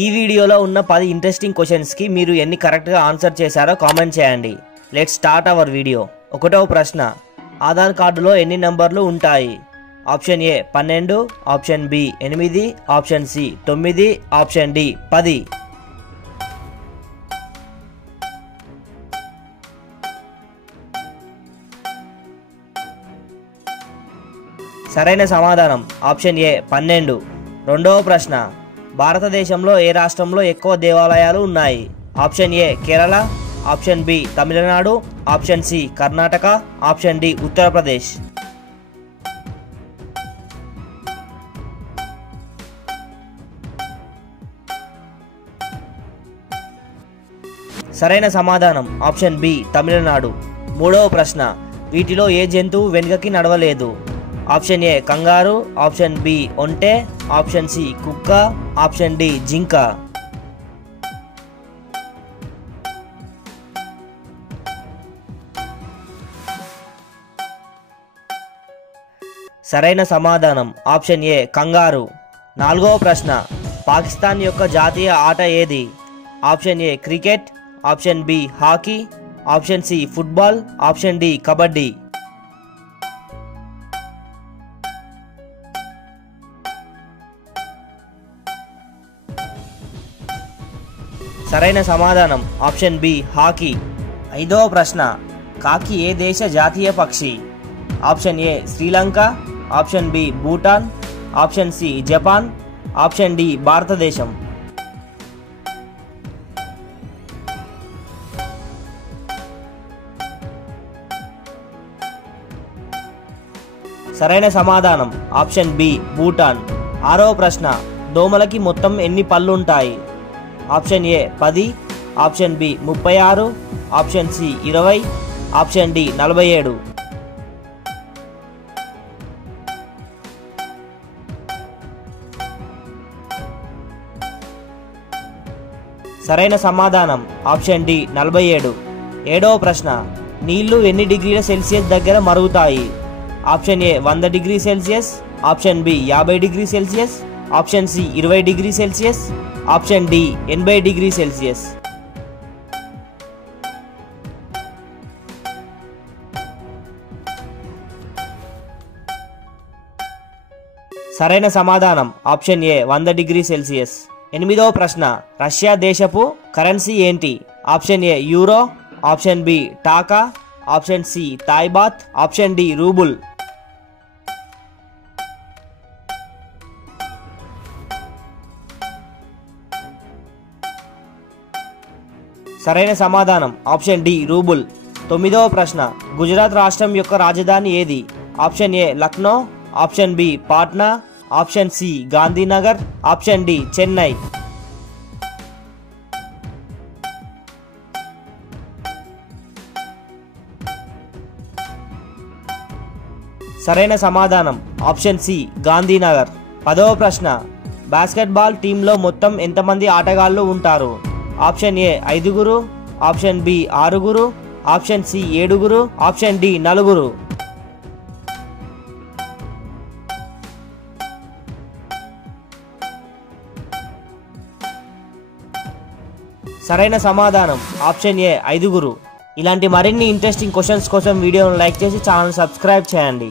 ఈ వీడియోలో ఉన్న 10 ఇంట్రెస్టింగ్ క్వశ్చన్స్ కి మీరు ఎన్ని కరెక్ట్ గా ఆన్సర్ చేశారో కామెంట్ చేయండి. Let's start our video. ఒకటవ ప్రశ్న, ఆధార్ కార్డులో ఎన్ని నంబర్లు ఉంటాయి? Option A 12, option B 8, option C 9, option D 10. సరైన సమాధానం ఆప్షన్ ఏ 12. రెండవ ప్రశ్న, భారతదేశంలో ఏ రాష్ట్రంలో ఎక్కువ దేవాలయాలు ఉన్నాయి? Option A Kerala, option B Tamil Nadu, option C Karnataka, option D Uttar Pradesh. సరైన సమాధానం ఆప్షన్ బి తమిళనాడు. మూడవ ప్రశ్న, వీటిలో ఏ జంతువు వెనుకకి నడవలేదు? ఆప్షన్ ఏ కంగారు, ఆప్షన్ బి ఒంటె, ఆప్షన్ సి కుక్క, ఆప్షన్ డి జింక. సరైన సమాధానం ఆప్షన్ ఏ కంగారు. నాలుగవ ప్రశ్న, పాకిస్తాన్ యొక్క జాతీయ ఆట ఏది? Option A cricket, option B hockey, option C football, option D kabaddi. సరైన సమాధానం ఆప్షన్ బి హాకీ. ఐదవ ప్రశ్న, కాకి ఏ దేశ జాతీయ పక్షి? Option A Sri Lanka, option B Bhutan, option C Japan, option D భారతదేశం. సరైన సమాధానం ఆప్షన్ బి భూటాన్. ఆరవ ప్రశ్న, దోమలకి మొత్తం ఎన్ని పళ్ళు ఉంటాయి? Option A 10, option B 36, option C 20, option D 47. సరైన సమాధానం ఆప్షన్ డి 47. ఏడవ ప్రశ్న, నీళ్లు ఎన్ని డిగ్రీల సెల్సియస్ దగ్గర మరుగుతాయి? Option A 100 degree celsius, option B 50 degree celsius, option C 20 degree celsius, option D 80 degree celsius. సరైన సమాధానం ఆప్షన్ ఏ 100 డిగ్రీ సెల్సియస్. ఎనిమిదవ ప్రశ్న, రష్యా దేశపు కరెన్సీ ఏంటి? Option A euro, option B taka, option C Thai baht, option D rouble. సరైన సమాధానం option D rouble. తొమ్మిదవ ప్రశ్న, గుజరాత్ రాష్ట్రం యొక్క రాజధాని ఏది? Option A Lucknow, option B Patna, option C Gandhinagar, option D Chennai. సరైన సమాధానం ఆప్షన్ సి గాంధీనగర్. 10వ ప్రశ్న, బాస్కెట్బాల్ టీంలో మొత్తం ఎంతమంది ఆటగాళ్లు ఉంటారు? Option A 5, option B 6, option C 7, option D 4. సరైన సమాధానం ఆప్షన్ ఏ 5. ఇలాంటి మరిన్ని ఇంట్రెస్టింగ్ క్వశ్చన్స్ కోసం వీడియోను లైక్ చేసి ఛానల్ సబ్స్క్రైబ్ చేయండి.